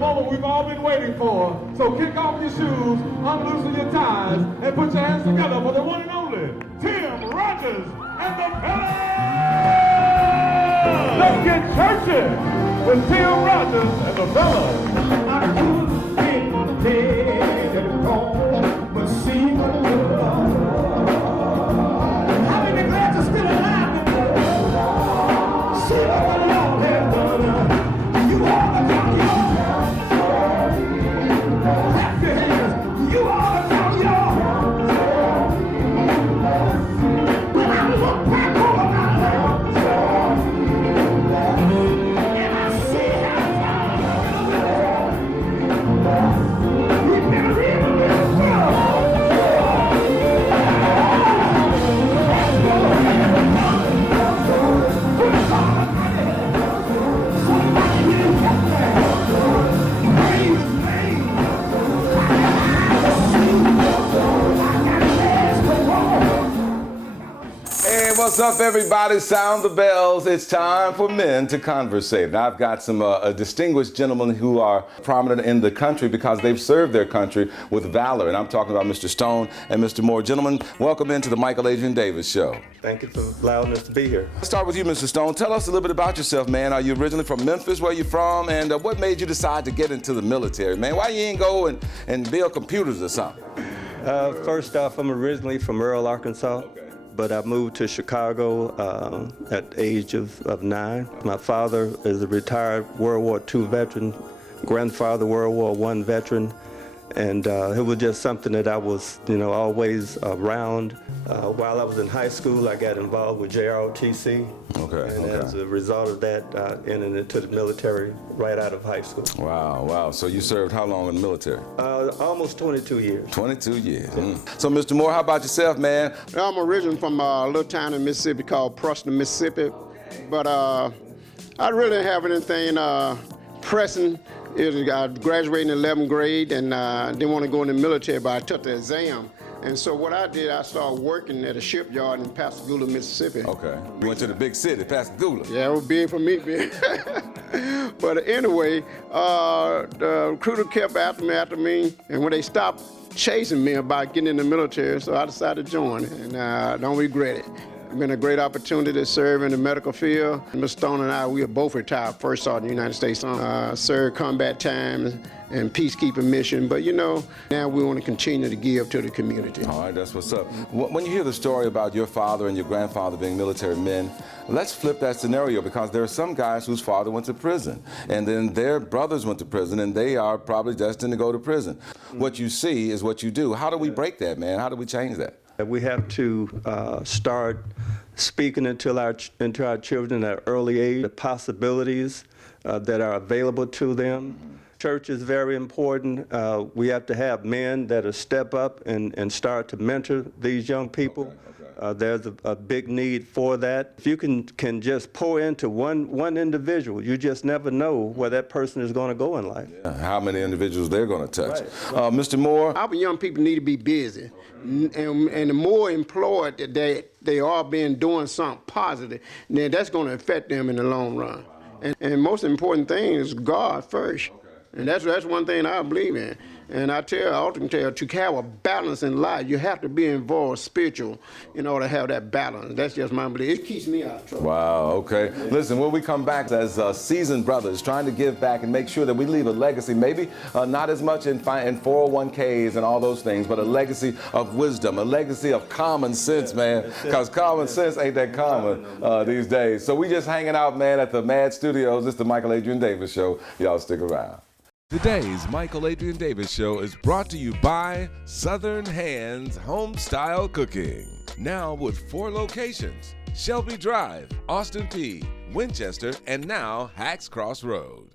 moment we've all been waiting for. So kick off your shoes, unloosen your ties, and put your hands together for the one and only Tim Rodgers and the fellas! Let's get churchy with Tim Rodgers and the fellas. I couldn't take it home, but see the Lord. How many glad to still alive? See what the Lord has done. You ought to count your clap your hands. You ought to count your. When I look back over my life and I see how we've been really good stuff. Hey, what's up, everybody? Sound the bells. It's time for Men to Conversate. Now, I've got some distinguished gentlemen who are prominent in the country because they've served their country with valor. And I'm talking about Mr. Stone and Mr. Moore. Gentlemen, welcome into the Michael Adrian Davis Show. Thank you for allowing us to be here. Let's start with you, Mr. Stone. Tell us a little bit about yourself, man. Are you originally from Memphis? Where you from? And what made you decide to get into the military, man? Why you ain't go and build computers or something? First off, I'm originally from Earl, Arkansas. But I moved to Chicago at the age of 9. My father is a retired World War II veteran, grandfather World War I veteran, and it was just something that I was, always around. While I was in high school, I got involved with JROTC. Okay. As a result of that, entered into the military right out of high school. Wow. So you served how long in the military? Almost 22 years. 22 years. So, Mr. Moore, how about yourself, man? I'm originally from a little town in Mississippi called Preston, Mississippi. But I really didn't have anything pressing. I graduated in 11th grade and didn't want to go in the military, but I took the exam. And so what I did, I started working at a shipyard in Pascagoula, Mississippi. Okay. You went to the big city, Pascagoula. Yeah, it was big for me, big. But anyway, the recruiter kept after me, and when they stopped chasing me about getting in the military, so I decided to join, and I don't regret it. It's been a great opportunity to serve in the medical field. Mr. Stone and I, we were both retired First Sergeant in the United States. Served combat times and peacekeeping mission, but now we want to continue to give to the community. All right, that's what's up. When you hear the story about your father and your grandfather being military men, let's flip that scenario, because there are some guys whose father went to prison, and then their brothers went to prison, and they are probably destined to go to prison. What you see is what you do. How do we break that, man? How do we change that? We have to start speaking into our children at an early age, the possibilities that are available to them. Church is very important. We have to have men that step up and start to mentor these young people. There's a big need for that. If you can just pour into one individual, you just never know where that person is going to go in life. Yeah, how many individuals they're going to touch. Right. Mr. Moore? Our young people need to be busy. And the more employed that they are being doing something positive, then that's going to affect them in the long run. And most important thing is God first. And that's one thing I believe in. And I often tell, to have a balance in life, you have to be involved spiritual in order to have that balance. That's just my belief. It keeps me out of trouble. Wow, okay. Listen, when we come back as seasoned brothers, trying to give back and make sure that we leave a legacy, maybe not as much in 401ks and all those things, but a legacy of wisdom, a legacy of common sense, man, because common sense ain't that common these days. So we just hanging out, man, at the MAD Studios. It's the Michael Adrian Davis Show. Y'all stick around. Today's Michael Adrian Davis Show is brought to you by Southern Hands Homestyle Cooking. Now with 4 locations: Shelby Drive, Austin P, Winchester, and now Hacks Cross Road.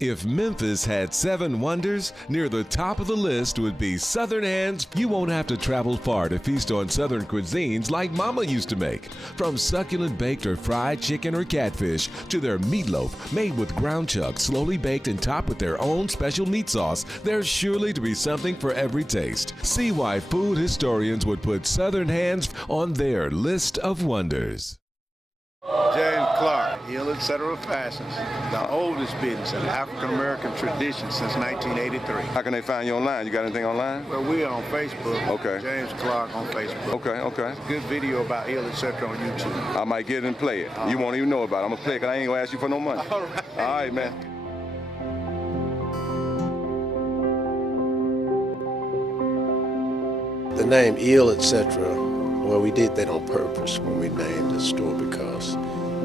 If Memphis had 7 wonders, near the top of the list would be Southern Hands. You won't have to travel far to feast on Southern cuisines like Mama used to make. From succulent baked or fried chicken or catfish to their meatloaf made with ground chuck, slowly baked and topped with their own special meat sauce, there's surely to be something for every taste. See why food historians would put Southern Hands on their list of wonders. James Clark. Hill, etc. Fashions, the oldest business in African American tradition since 1983. How can they find you online? You got anything online? Well, we are on Facebook. Okay. James Clark on Facebook. Okay. Good video about Hill, etc. on YouTube. I might get it and play it. You won't even know about it. I'm gonna play it because I ain't gonna ask you for no money. All right. All right, man. The name Ill, etc., well, we did that on purpose when we named the store because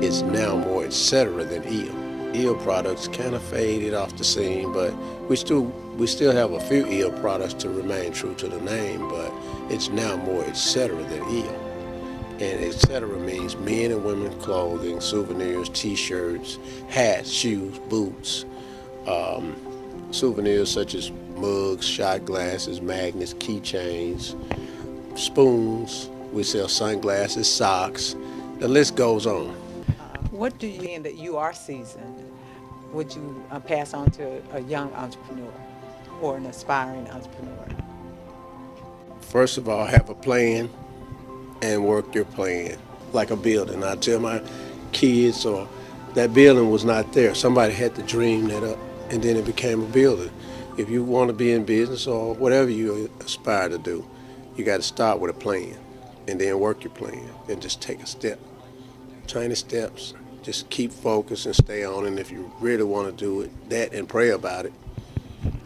it's now more etc. than ill. Ill products kind of faded off the scene, but we still have a few ill products to remain true to the name, but it's now more etc. than ill. And etc. means men and women clothing, souvenirs, t-shirts, hats, shoes, boots, souvenirs such as mugs, shot glasses, magnets, keychains, spoons. We sell sunglasses, socks. The list goes on. What do you mean that you are seasoned? Would you pass on to a young entrepreneur or an aspiring entrepreneur? First of all, have a plan and work your plan like a building. I tell my kids, or that building was not there. Somebody had to dream that up, and then it became a building. If you want to be in business or whatever you aspire to do, you got to start with a plan and then work your plan and just take a step. Tiny steps, just keep focused and stay on it. And if you really want to do it, that and pray about it,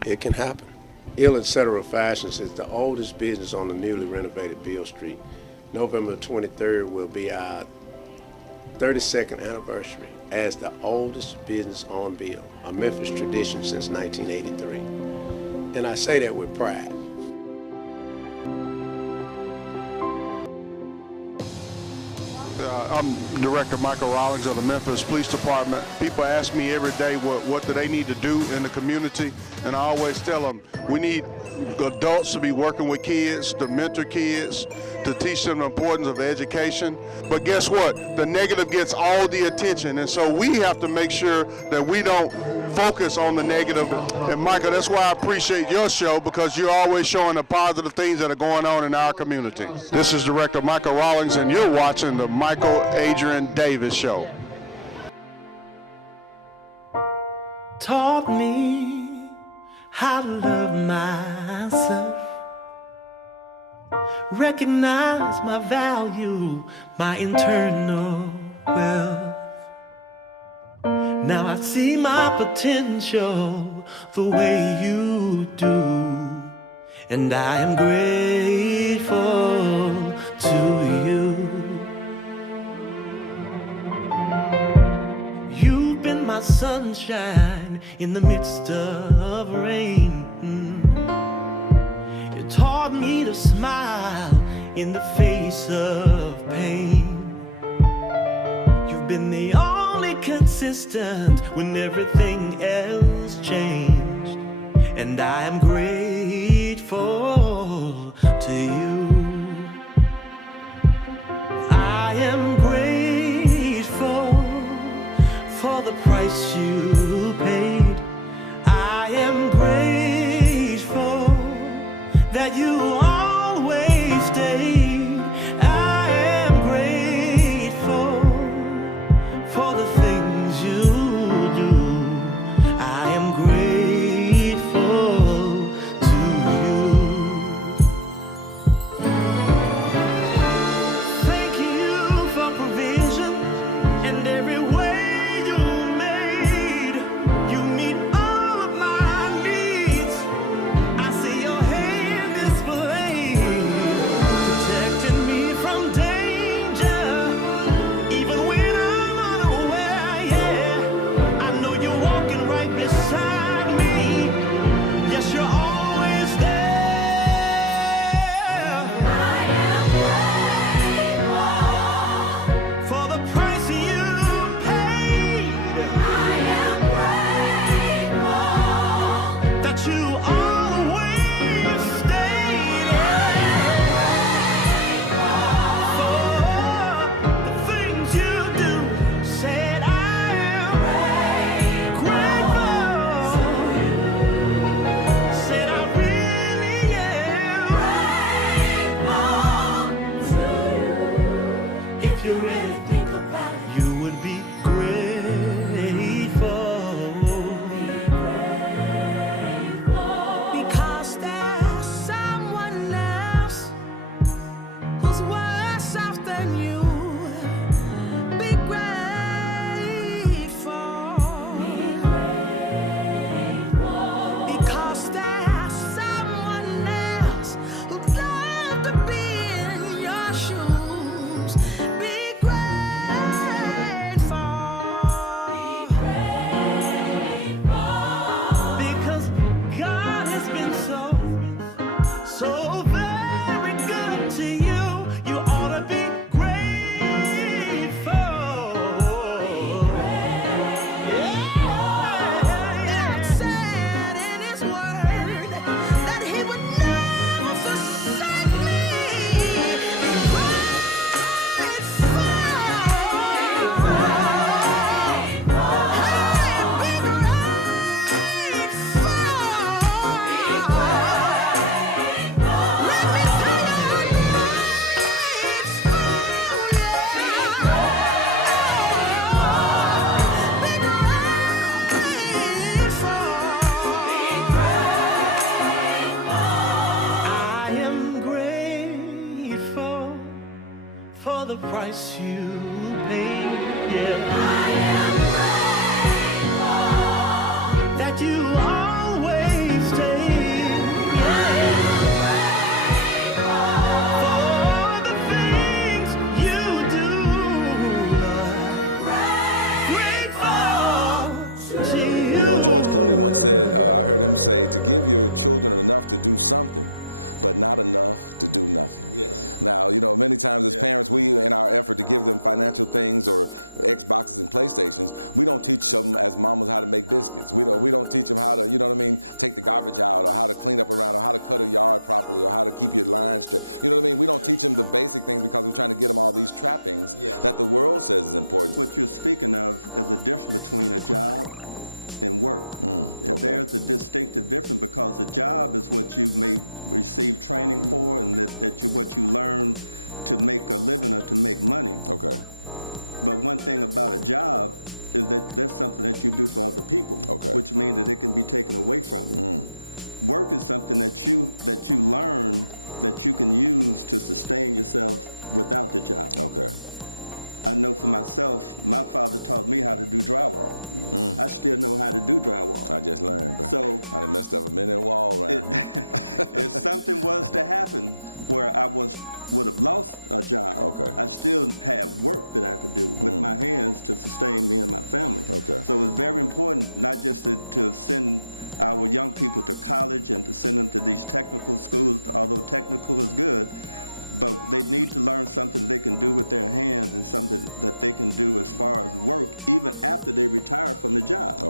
it can happen. Ill, etc. Fashions is the oldest business on the newly renovated Beale Street. November 23rd will be our 32nd anniversary as the oldest business on Beale, a Memphis tradition since 1983. And I say that with pride. I'm Director Mike Railings of the Memphis Police Department. People ask me every day what do they need to do in the community, and I always tell them we need adults to be working with kids, to mentor kids, to teach them the importance of education. But guess what? The negative gets all the attention, and so we have to make sure that we don't focus on the negative. And Michael, that's why I appreciate your show, because you're always showing the positive things that are going on in our community. This is Director Michael Railings, and you're watching the Michael Adrian Davis Show. Taught me how to love myself, recognize my value, my internal wealth. Now I see my potential the way you do, and I am grateful to you. You've been my sunshine in the midst of rain. You taught me to smile in the face of pain. You've been the only consistent when everything else changed, and I am grateful to you. I am grateful for the price you paid. I am grateful that you always stayed. I am grateful for the things you do. I am grateful George Clooney once said, I heard him say, to give your children enough to do something, but not enough to do nothing. Yes. Now, you know, many times as parents, we, in our effort to give them financial things or Xboxes and PlayStations, we don't teach them as mamas how to make biscuits. We don't teach them how to, you know what I mean, take the garbage out, or how to clean up around, or how to cut a yard properly, or how to keep your line straight. You know what I mean? We don't teach them the basic things because we're trying to get them all these trappings that the world says is important. What you're speaking of is the difference between a job and work. And there's a distinctive difference, because a job is what you may receive training for, and what you learn to make a living or to make money. Okay. But one thing about a job is that that's something that you do for other people, which means that it can be taken away from you. Work is something that you learn that you can use to sustain yourself without the job. Okay. I know for myself, my father taught me how to do drywall. I still know how to do drywall. I just learned, bro. So I done messed up a minute wall around here. If something was to happen where I would have lost a job, I still had work that I could do with my hands to sustain me and my family. So it was very important not just to send our young people to college and to send them to these technical schools, although technical is good, but they need to learn something that they can do with their hands, and something that they can do as far as work even after they retire from the job.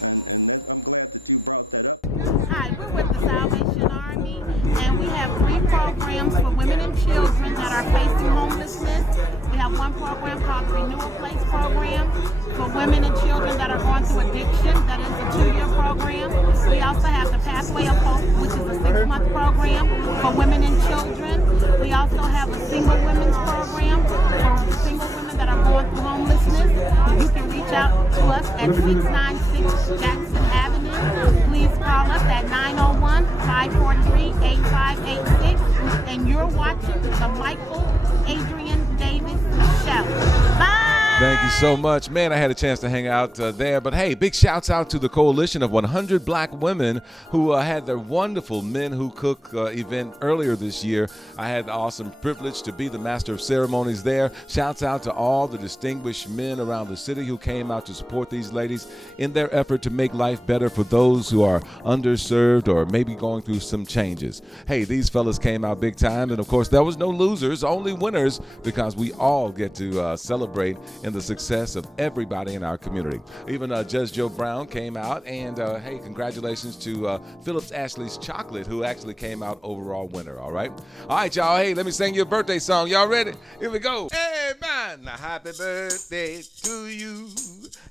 And I'm glad that you brought that up. Hi, we're with the Salvation Army, and we have 3 programs for women and children that are facing homelessness. We have one program called the Renewal Place Program for women and children that are going through addiction. That is a 2-year program. We also have the Pathway of Hope, which is a 6-month program for women and children. We also have a single women's program for single women that are going through homelessness. You can reach out to us at 696 Jackson Avenue. Please call us at 901-543-8586. And you're watching the Michael Adrian Davis Show. Bye! Thank you so much. Man, I had a chance to hang out there. But hey, big shouts out to the coalition of 100 Black women who had their wonderful Men Who Cook event earlier this year. I had the awesome privilege to be the master of ceremonies there. Shouts out to all the distinguished men around the city who came out to support these ladies in their effort to make life better for those who are underserved or maybe going through some changes. Hey, these fellas came out big time. And of course, there was no losers, only winners, because we all get to celebrate in the success of everybody in our community. Even Judge Joe Brown came out, and hey, congratulations to Phillips Ashley's Chocolate, who actually came out overall winner. All right, y'all. Hey, let me sing you a birthday song. Y'all ready? Here we go. Hey man, happy birthday to you.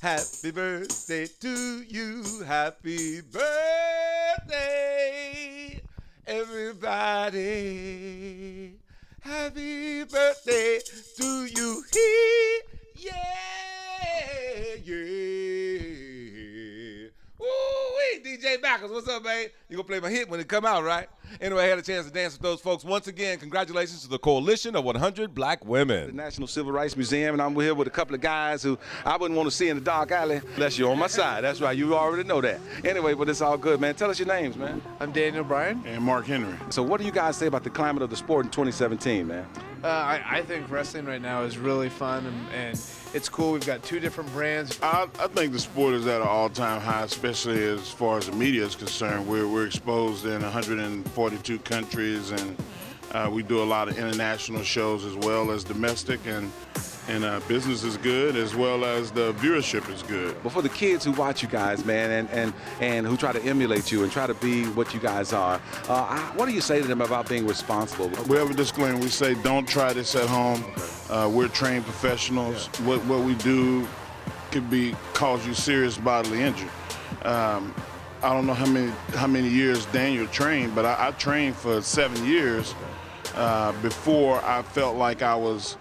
Happy birthday to you. Happy birthday, everybody. Happy birthday to you. Yeah. Ooh-wee, DJ Backers, what's up, babe? You gonna play my hit when it come out, right? Anyway, I had a chance to dance with those folks. Once again, congratulations to the coalition of 100 Black women. The National Civil Rights Museum, and I'm here with a couple of guys who I wouldn't want to see in the dark alley unless you're on my side. That's right, you already know that. Anyway, but it's all good, man. Tell us your names, man. I'm Daniel Bryan. And Mark Henry. So what do you guys say about the climate of the sport in 2017, man? I think wrestling right now is really fun, and it's cool. We've got 2 different brands. I think the sport is at an all-time high, especially as far as the media is concerned. We're exposed in 142 countries, and we do a lot of international shows as well as domestic, and business is good as well as the viewership is good. But for the kids who watch you guys, man, and who try to emulate you and try to be what you guys are, what do you say to them about being responsible? We have a disclaimer. We say don't try this at home. We're trained professionals. What we do could cause you serious bodily injury. I don't know how many years Daniel trained, but I trained for 7 years before I felt like I was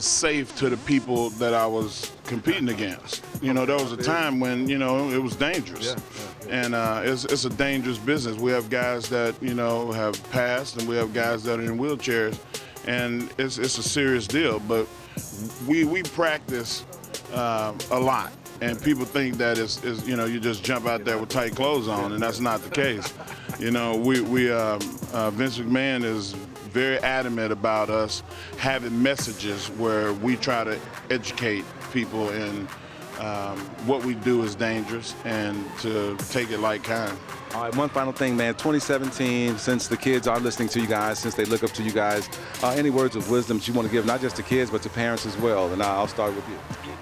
safe to the people that I was competing against. You know, there was a time when, you know, it was dangerous. And it's a dangerous business. We have guys that, you know, have passed, and we have guys that are in wheelchairs, and it's a serious deal. But we practice a lot, and people think that is you know, you just jump out there with tight clothes on, and that's not the case. You know, Vince McMahon is very adamant about us having messages where we try to educate people in what we do is dangerous and to take it like kind. All right, one final thing, man. 2017, since the kids are listening to you guys, since they look up to you guys, any words of wisdom that you want to give, not just to kids, but to parents as well? And I'll start with you.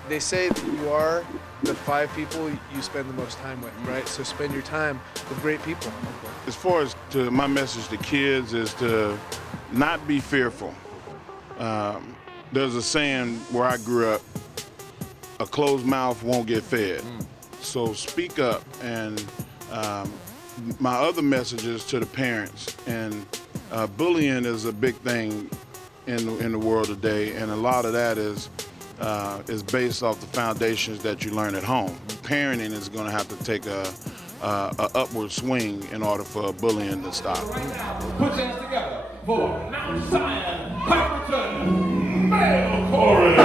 They say that you are the 5 people you spend the most time with, right? So spend your time with great people. As far as my message to kids is to not be fearful. There's a saying where I grew up, a closed mouth won't get fed. So speak up. And my other message is to the parents. And bullying is a big thing in the world today, and a lot of that is based off the foundations that you learn at home. Parenting is going to have to take a upward swing in order for bullying to stop. Put your hands together for Mount Zion, Pemberton, Male Chorus.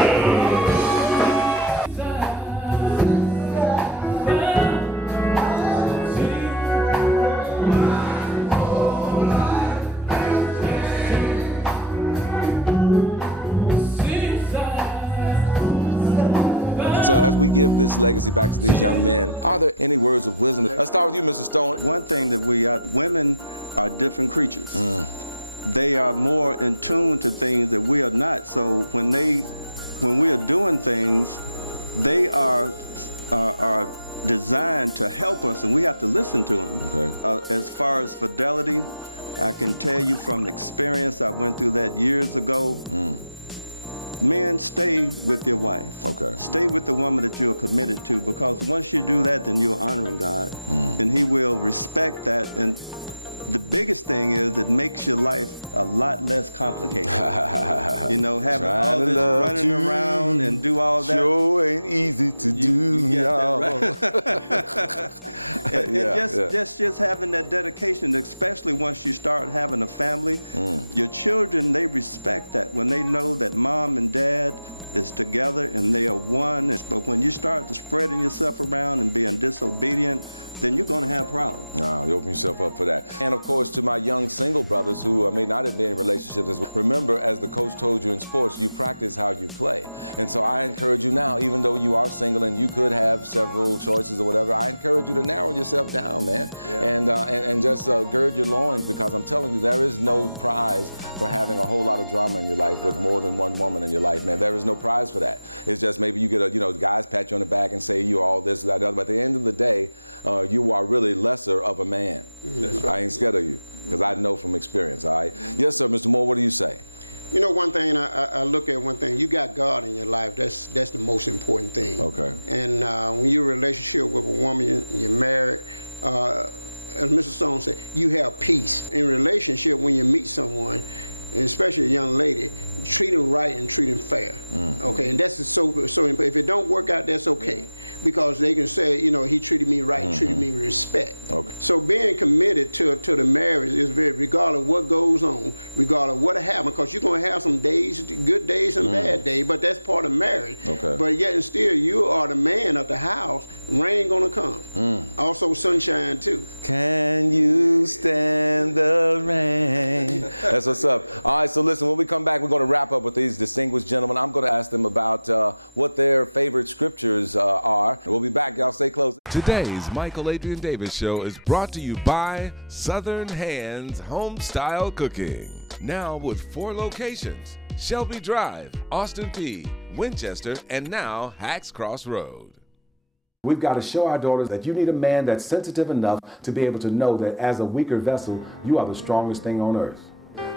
So as we give this legacy back to these young men, are there any words of wisdom? Let's start with you, Mr. Stone. One thing that women are different creatures. They are more in tune to things that we are not. So when we are doing things, they are designed to help us, and we have to listen to them. Okay. As far as fidelity, I can tell you from experience, I went through that years ago. Men, stay with your wife. Okay. Stay with the woman that you're committed to, because once you do that, then you're honoring God, and He will respect that. And the biggest thing is it makes your life a lot less complicated. You know, having all this running around and do all that. Sure ain't easy to do, y'all. Just having that dedication, especially once you start having a family, your children, they respect that when they know that mom and dad is together and they are one. But when you start to spreading yourself around and being disobedient, then you're going to have problems. No, you open yourself up for that. And of course, to my young single brothers who may not have been in relationships, remember, as the coach told you in sports, you practice how you play. And so I encourage you now, even though you are single and you could have several choices or whatever, I encourage you to narrow yourself down, man. Yeah. And just gird your loins, because I'm telling you, there is no prize for having a whole lot of drama in your life with more than one woman in your life, man. There is no prize for that. It's just maybe you get guys pat you on the back and say you're all this, that, the other. But at the end of the day, you are really lesser of a man. Right. I ain't scared of you, because I know from experience, all right? Yes, sir, Mr. Moore, what do you say? You know, one thing, I look at one thing, you got God in your life. That's the most important thing. Okay. And when you're in a relationship with a woman, you're married, as Mr. Stone said, you have peace. In a relationship, when you meet someone, and especially a young lady, treat them right and treat them fair. Okay, and that's so important. If it don't work out, that's okay, because they can say, you know, he treated me right, treated me with respect. Okay. So being committed to the marriage is very, regardless of what goes on, regardless of what happens, because you're going to have some days, good days and bad days, but that's part of marriage. Okay. But yet and still, you are the man of the house. Rain going to come. Also sunshine too. Can you stand the rain? That's what's up. All right, so listen, when we come back, we're going to wrap up with these distinguished gentlemen. I'm going to ask them about what their favorite scriptures are. We'll be back. Y'all stay close. Today's Michael Adrian Davis Show is brought to you by Southern Hands Home-Style Cooking. Now with 4 locations: Shelby Drive, Austin P, Winchester, and now Hacks Cross Road. We've got to show our daughters that you need a man that's sensitive enough to be able to know that as a weaker vessel, you are the strongest thing on earth.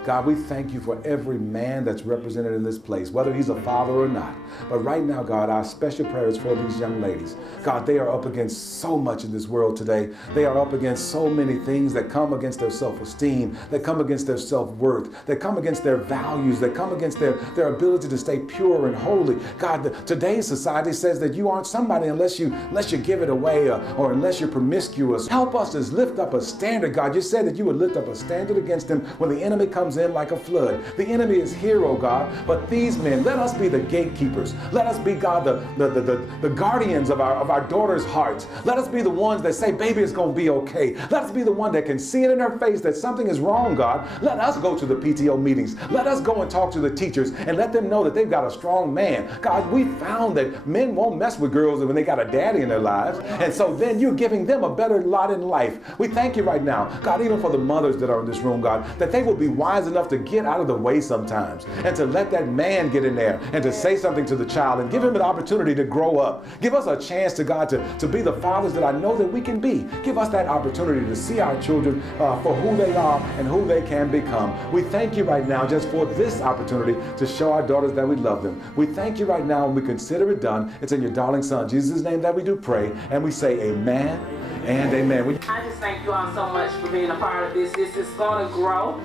God, we thank you for every man that's represented in this place, whether he's a father or not. But right now, God, our special prayer is for these young ladies. God, they are up against so much in this world today. They are up against so many things that come against their self-esteem, that come against their self-worth, that come against their values, that come against their ability to stay pure and holy. God, today's society says that you aren't somebody unless you give it away or unless you're promiscuous. Help us to lift up a standard, God. You said that you would lift up a standard against them when the enemy comes comes in like a flood. The enemy is here, oh God, but these men, let us be the gatekeepers. Let us be, God, the guardians of our daughters' hearts. Let us be the ones that say, baby, it's going to be okay. Let us be the one that can see it in her face that something is wrong, God. Let us go to the PTO meetings. Let us go and talk to the teachers and let them know that they've got a strong man. God, we found that men won't mess with girls when they got a daddy in their lives. And so then you're giving them a better lot in life. We thank you right now, God, even for the mothers that are in this room, God, that they will be wise enough to get out of the way sometimes and to let that man get in there and to say something to the child and give him an opportunity to grow up. Give us a chance to, God, to be the fathers that I know that we can be. Give us that opportunity to see our children for who they are and who they can become. We thank you right now just for this opportunity to show our daughters that we love them. We thank you right now and we consider it done. It's in your darling son, Jesus' name, that we do pray, and we say amen and amen. I just thank you all so much for being a part of this. This is going to grow.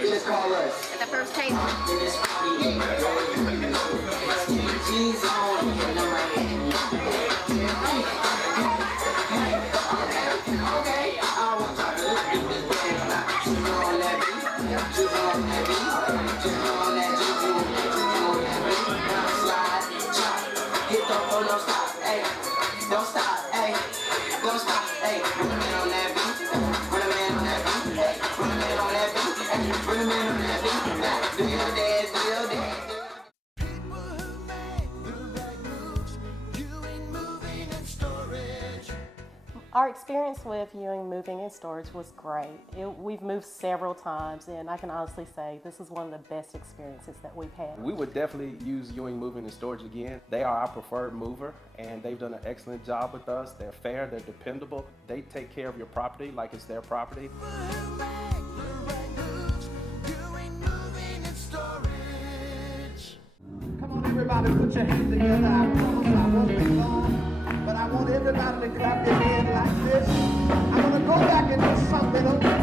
Just call us. At the first table. Don't stop, hey, don't stop, hey, put a man on that beat, put a man on that beat, put a man on that beat, put a man on that beat, do your dance, do your dance. Our experience with Ewing Moving and Storage was great. We've moved several times, and I can honestly say this is one of the best experiences that we've had. We would definitely use Ewing Moving and Storage again. They are our preferred mover, and they've done an excellent job with us. They're fair, they're dependable. They take care of your property like it's their property. Come on, everybody, put your hands together. I promise I won't be long. But I want everybody to clap their hands like this. I'm going to go back and do something, okay?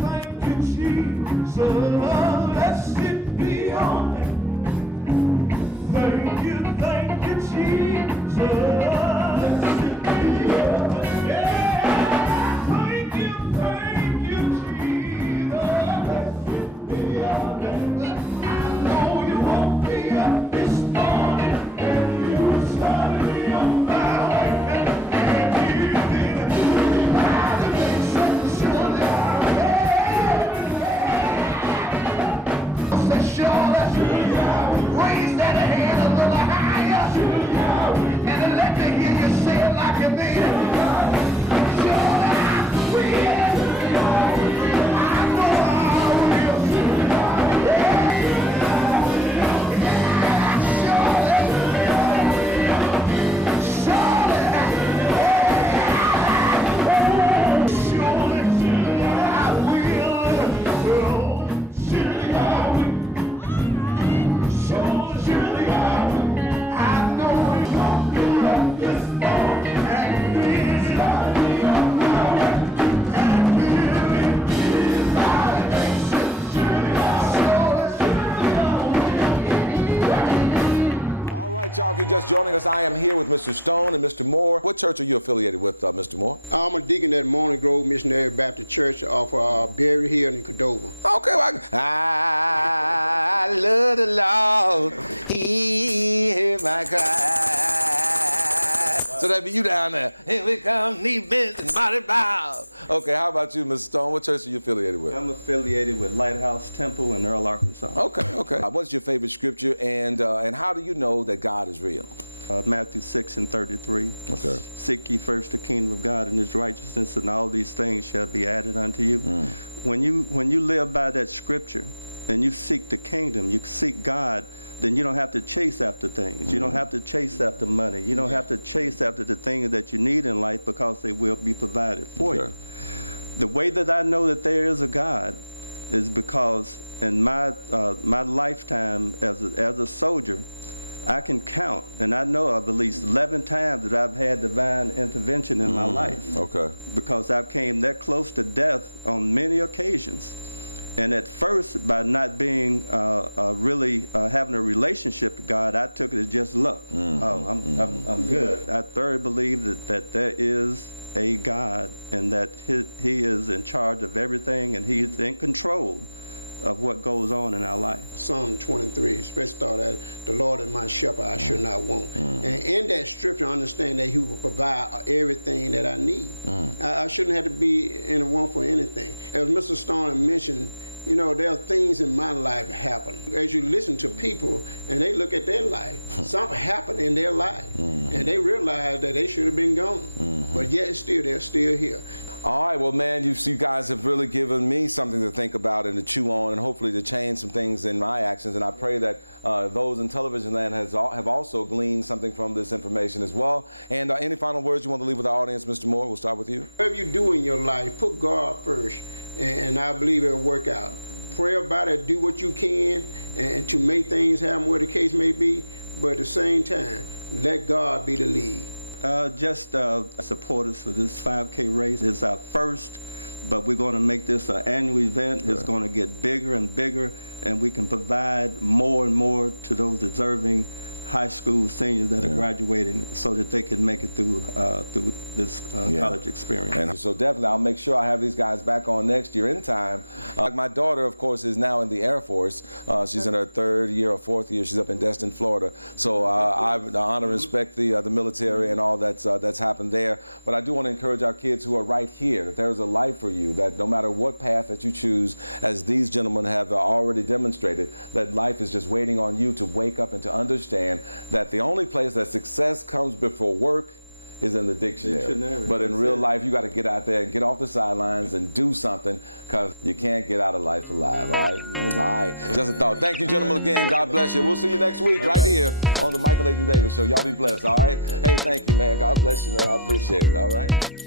Thank you, Jesus. Blessed be your name. Thank you, Jesus. Raise that hand a little higher and let me hear you say it like you mean it. Sure I will. I know I Y'all, if you're just joining us, I am here with Mr. Stone and Mr. Moore. What church are you affiliated with, Mr. Moore? I'm a deacon at Morning Grove Missionary Baptist Church off Berry Hill in Cordova. Okay, well, I love the Lord. He hears my cry. So that be you down there. Here we come, knee bent and body bow. Okay, how about you, Mr. Stone? What church are you affiliated with? I'm affiliated with Lighthouse Temple in Earl, Arkansas. Okay. What's your favorite scripture, and how do you know that God is real? Matthew 6:33. Okay. Seek ye first the kingdom of God and his righteousness, and all these things shall be added unto you. When you live by that scripture and you seek the kingdom, you seek God, then you don't have to chase after things. You don't have to chase after money. You don't have to chase after the things that you need in life, because they will be provided for you. The way that I know that there is a God is because in my lifetime as a soldier, I can count, and I know of at least 11 times that I've had divine intervention in my life. Okay. Because I've came that close to death on many occasions. And at first, by not being really having a relationship with God, I took it as just luck. I'm good. I thoroughly believe that there is a God, and that he is in charge of everything, and he's in control of what goes on in our life. Psalm 23, especially start at, the Lord is my shepherd, I shall not want. And in that scripture, I understand that he will provide everything that I need. I shouldn't have to be in a want for anything. As Mr. Stone mentioned, you know, there are things in my life happen. As you listen to people and they look at their life, something happened in their life, and they realize that they should have been gone. But yet still, they're still here. All right, well, man, you guys have really given me something to think about and to chew on, and hopefully to change some things in my actions. And I pray that those in television land have also gleaned something from this information as well. And any final words you want to leave with our audience, Mr. Moore? We'll start with you. Whatever you do in your life, put God first, and I believe it'll work out. Pray about it, do what you can, and to make things happen, where the case may be, but at the same time, let God be the lead. Just support us for this 5K race. It's our first, but we're going to make this an annual event. It's going to get bigger and bigger, and we can provide more and more to those deserving high school seniors that are graduating, so that they can make it through this college experience. And so definitely, I'll make sure I have these guys back on next year in time. My daughter, of course, is now in the Air Force. She's in her 3rd year or 4th year. She's up in Destin, Florida. So I honor and respect the military and all that's happened there. But I do want to encourage our kids who are right here that there's a life for you, that no matter what path that you choose, as these gentlemen have already demonstrated, that life is just waiting on you to wake up and to understand that the only place that success comes before work is in the dictionary. But in real life, you got to get out there and get off the sidelines and do something, because you can't get out of life alive, all right? All right, just a thought. Thank you, gentlemen, again. God bless you. We'll see you next week right here on the Michael Adrian Davis Show. Y'all be blessed, all right? Hey, thank you, man. God bless you, man. I appreciate it, all right?